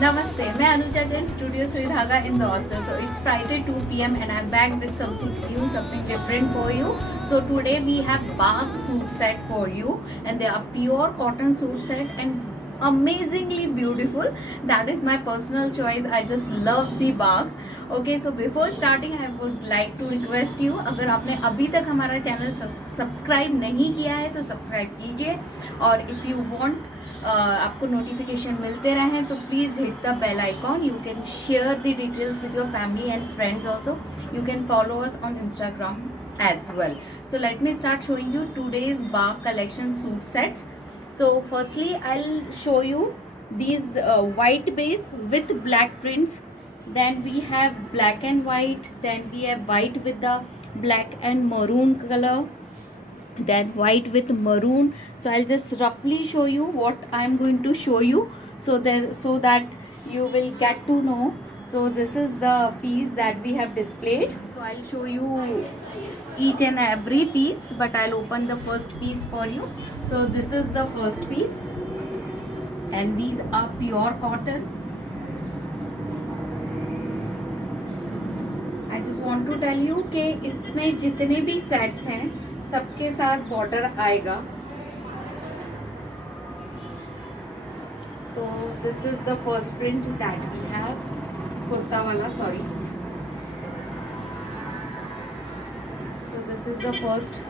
Namaste, मैं Anuja Jain studio Shri धागा इंदौर से. So it's Friday 2 p.m. and I'm back with something new, something different for you. So today we have Bagh suit set for you, and they are pure cotton suit set and amazingly beautiful. That is my personal choice. I just love the Bagh. Okay, so before starting I would like to request you, अगर आपने अभी तक हमारा channel subscribe नहीं किया है तो subscribe कीजिए, और इफ़ यू वांट आपको नोटिफिकेशन मिलते रहें तो please hit the bell icon. You can share the details with your family and friends also. You can follow us on Instagram as well. So let me start showing you today's Bagh collection suit sets. So firstly I'll show you these white base with black prints. Then we have black and white. Then we have white with the black and maroon color. Then white with maroon. So I'll just roughly show you what I'm going to show you, so that you will get to know. So this is the piece that we have displayed. So I'll show you each and every piece, but I'll open the first piece for you. So this is the first piece, and these are pure cotton. I just want to tell you कि इसमें जितने भी sets हैं सबके साथ border आएगा. So this is the first print that we have, kurta वाला, sorry. So this is the first,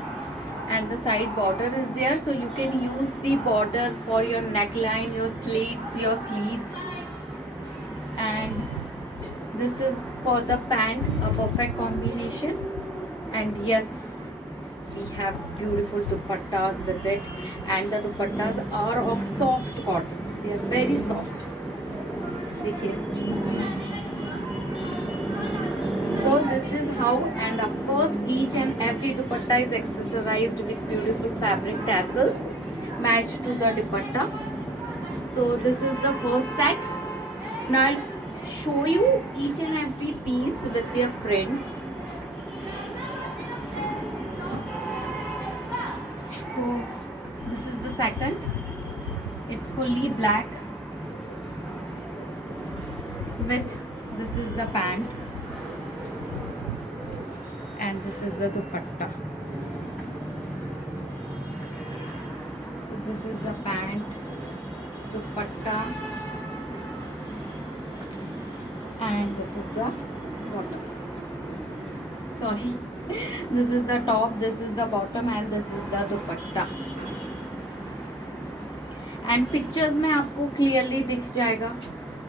and the side border is there, so you can use the border for your neckline, your slits, your sleeves. And this is for the pant, a perfect combination. And yes, we have beautiful dupattas with it, and the dupattas are of soft cotton. They are very soft. देखिए. So this is how, and of course each and every dupatta is accessorized with beautiful fabric tassels matched to the dupatta. So this is the first set. Now I'll show you each and every piece with their prints. So this is the second. It's fully black with, this is the pant, and this is the dupatta. So this is the pant, dupatta, and this is the bottom. Sorry, this is the top, this is the bottom, and this is the dupatta. And pictures में आपको clearly दिख जाएगा.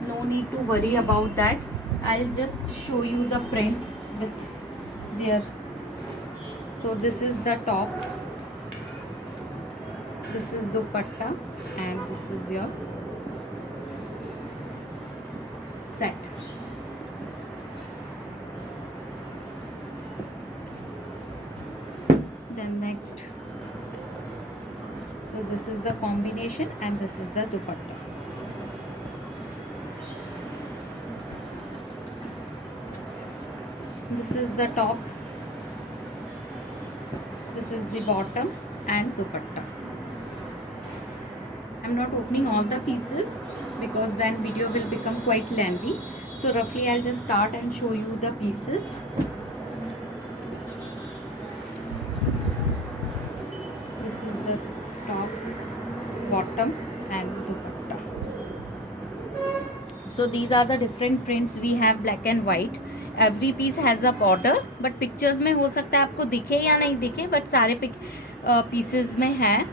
No need to worry about that. I'll just show you the prints with their. So this is the top, this is dupatta, and this is your set. Then next, so this is the combination, and this is the dupatta. This is the top, this is the bottom, and dupatta. I'm not opening all the pieces because then video will become quite lengthy. So roughly I'll just start and show you the pieces. This is the top, bottom, and dupatta. So these are the different prints we have, black and white. Every piece has a border, but pictures में हो सकता है आपको दिखे या नहीं दिखे, but सारे pieces में है.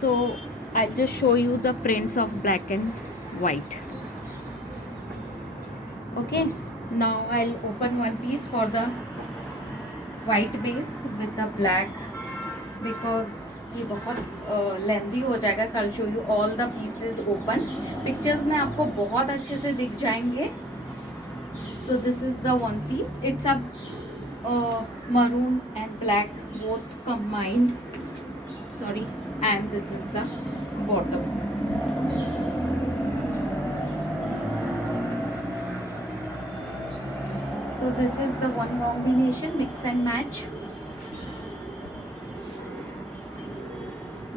So I'll just show you the prints of black and white. Okay, now I'll open one piece for the white base with the black, because ये बहुत लेंथी हो जाएगा. I'll show you all the pieces open. Pictures में आपको बहुत अच्छे से दिख जाएंगे. So this is the one piece. It's a maroon and black both combined. Sorry, and this is the bottom. So this is the one combination, mix and match.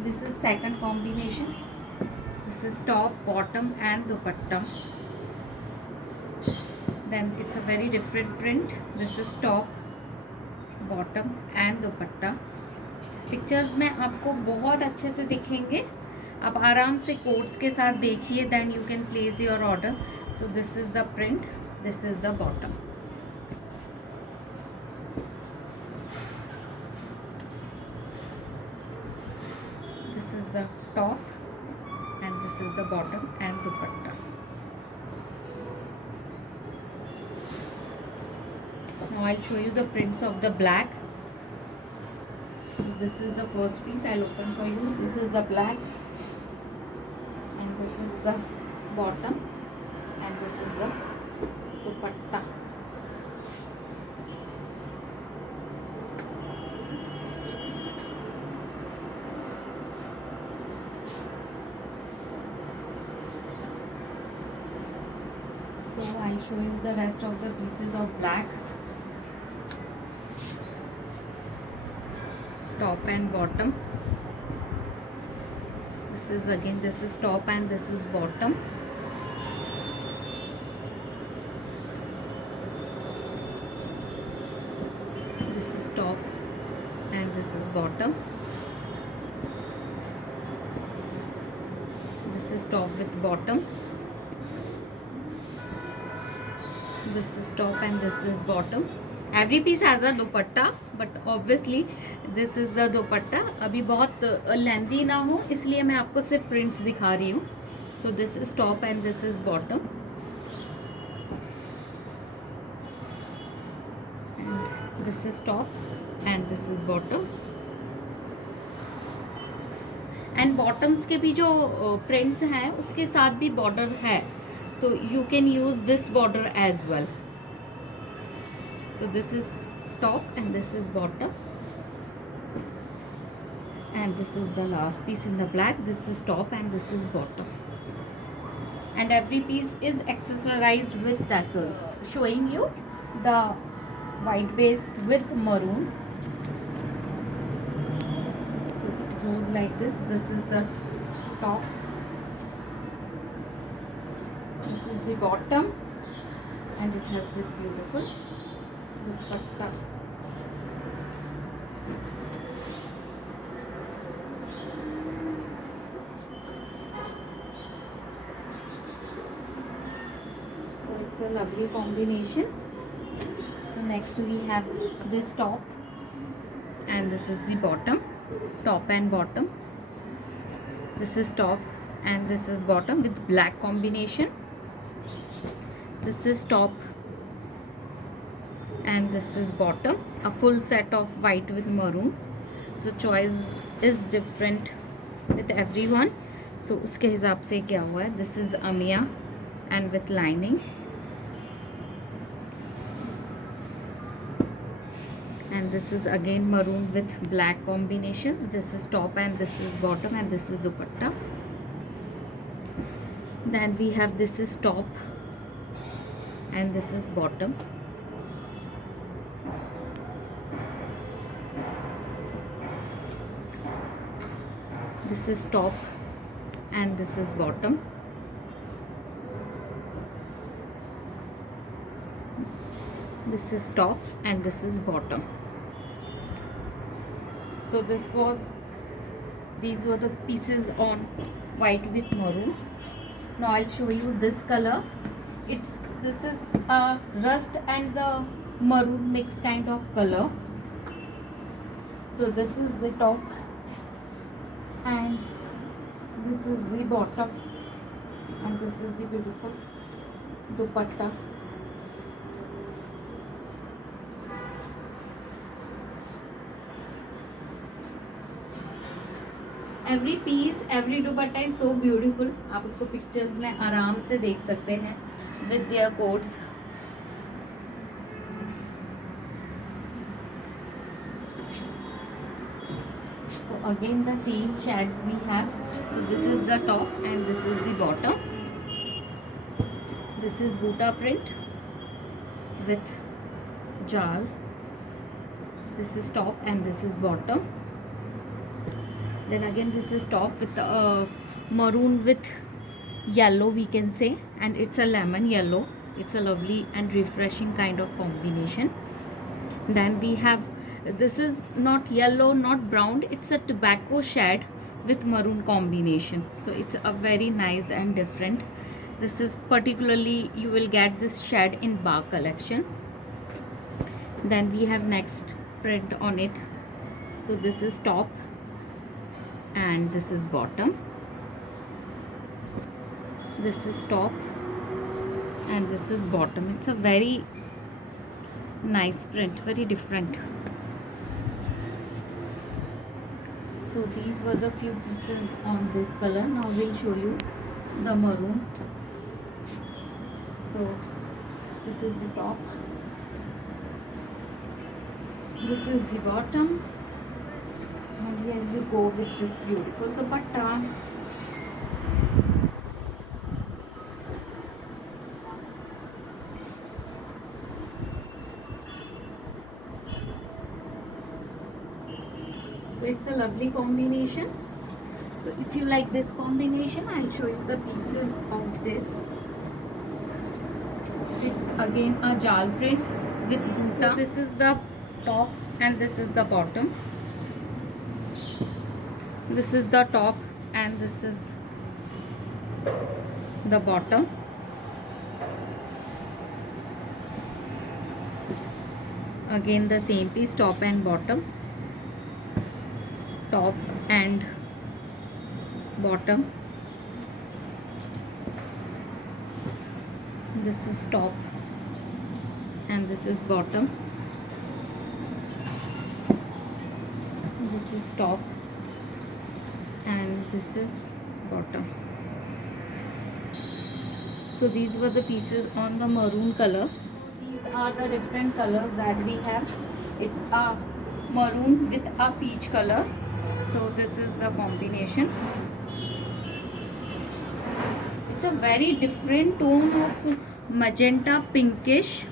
This is second combination. This is top, bottom, and dupatta. Then it's a very different print. This is top, bottom and dupatta. Pictures में आपको बहुत अच्छे से दिखेंगे. आप आराम से quotes के साथ देखिए. Then you can place your order. So this is the print, this is the bottom. This is the top and this is the bottom and dupatta. Now I'll show you the prints of the black. So this is the first piece. I'll open for you. This is the black and this is the bottom and this is the dupatta. So I'll show you the rest of the pieces of black. Top and bottom. This is again, this is top and this is bottom. This is top and this is bottom. This is top with bottom. This is top and this is bottom. Every piece has a dupatta, but obviously this is the dupatta. अभी बहुत lengthy ना हो इसलिए मैं आपको सिर्फ prints दिखा रही हूँ. So this is top and this is bottom. And this is top and this is bottom. And bottoms के भी जो prints हैं उसके साथ भी border है, तो you can use this border as well. So this is top and this is bottom and this is the last piece in the black. This is top and this is bottom, and every piece is accessorized with tassels, showing you the white base with maroon. So it goes like this. This is the top, this is the bottom, and it has this beautiful dupatta. So it's a lovely combination. So next we have this top and this is the bottom, top and bottom. This is top and this is bottom with black combination. This is top and this is bottom, a full set of white with maroon. So choice is different with everyone. So उसके हिसाब से क्या हुआ है. This is Amia and with lining, and this is again maroon with black combinations. This is top and this is bottom and this is dupatta. Then we have, this is top and this is bottom. This is top and this is bottom. This is top and this is bottom. So these were the pieces on white with maroon. Now I'll show you this color. This is a rust and the maroon mix kind of color. So this is the top and this is the bottom, and this is the beautiful dupatta. Every piece, every dupatta is so beautiful. आप उसको pictures में आराम से देख सकते हैं with their quotes. So again the same shades we have. So this is the top and this is the bottom. This is Buta print with jal. This is top and this is bottom. Then again this is top with maroon with yellow, we can say, and it's a lemon yellow. it's a lovely and refreshing kind of combination. Then we have, this is not yellow, not brown, it's a tobacco shade with maroon combination, so it's a very nice and different. This is particularly, you will get this shade in Bag collection. Then we have next print on it. So this is top and this is bottom. This is top and this is bottom. It's a very nice print, very different. So these were the few pieces on this color. Now we'll show you the maroon. So this is the top, this is the bottom, and here you go with this beautiful dupatta. So it's a lovely combination. So if you like this combination, I'll show you the pieces of this. It's again a jal print with buta. So this is the top and this is the bottom. This is the top and this is the bottom. Again the same piece, top and bottom, top and bottom. This is top and this is bottom. This is top and this is bottom. So these were the pieces on the maroon color. These are the different colors that we have. It's a maroon with a peach color. So this is the combination. It's a very different tone of magenta pinkish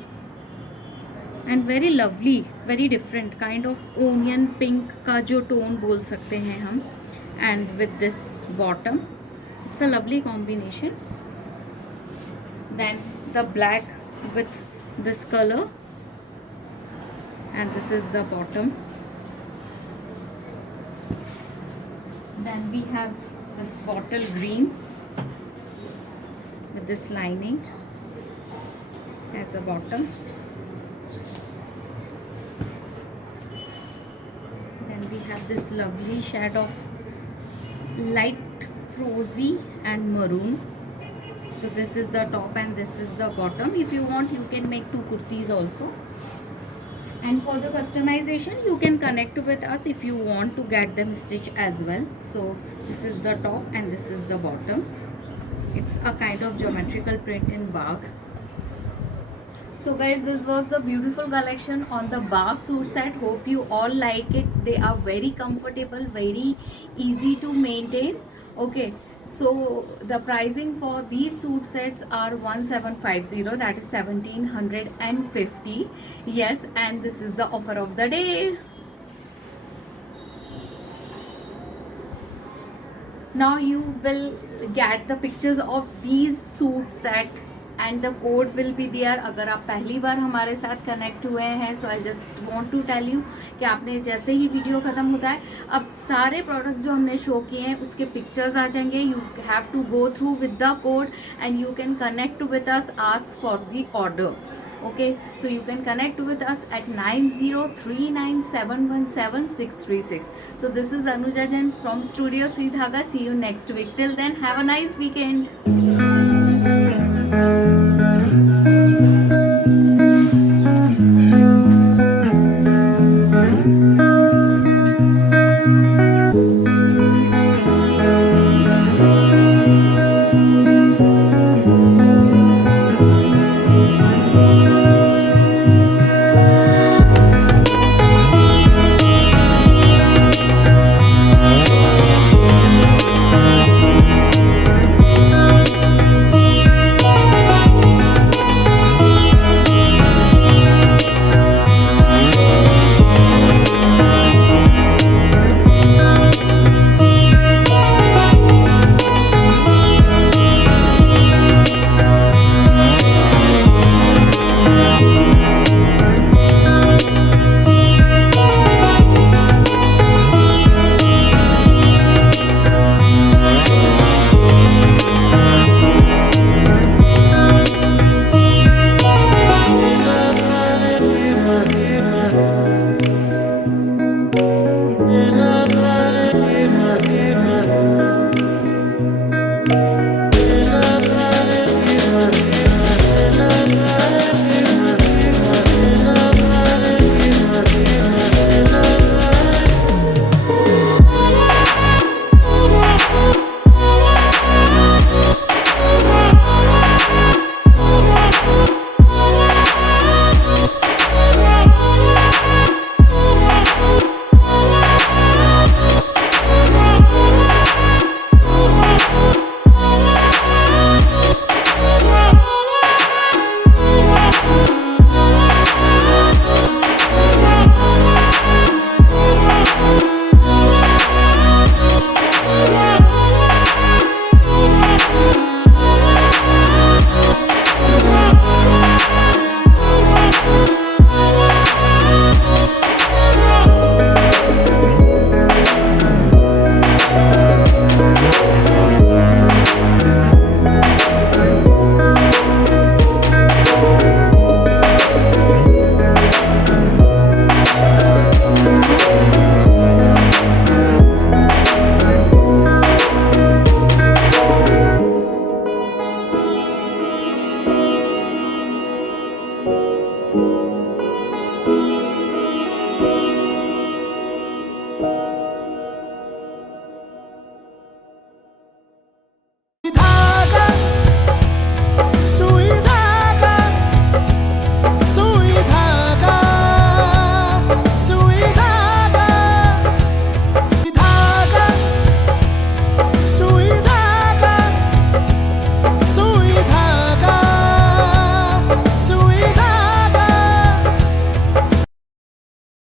and very lovely, very different kind of onion pink का जो tone बोल सकते हैं हम. And with this bottom, it's a lovely combination. Then the black with this color, and this is the bottom. Then we have this bottle green with this lining as a bottom. Then we have this lovely shade of light frosy and maroon. So this is the top and this is the bottom. If you want, you can make two kurtis also. And for the customization, you can connect with us if you want to get them stitched as well. So this is the top and this is the bottom. It's a kind of geometrical print in Bag. So guys, this was the beautiful collection on the Bag suit set. Hope you all like it. They are very comfortable, very easy to maintain. Okay, so the pricing for these suit sets are 1750, that is 1750. Yes, and this is the offer of the day. Now you will get the pictures of these suit set and the code will be there. अगर आप पहली बार हमारे साथ connect हुए हैं, so I just want to tell you कि आपने जैसे ही वीडियो ख़त्म होता है, अब सारे प्रोडक्ट्स जो हमने शो किए हैं उसके पिक्चर्स आ जाएंगे. You have to go through with the code and you can connect with us, ask for the order. Okay, so you can connect with us at 9039717636. So this is Anuja Jain from Studio Sri Dhaga. See you next week. Till then, have a nice weekend.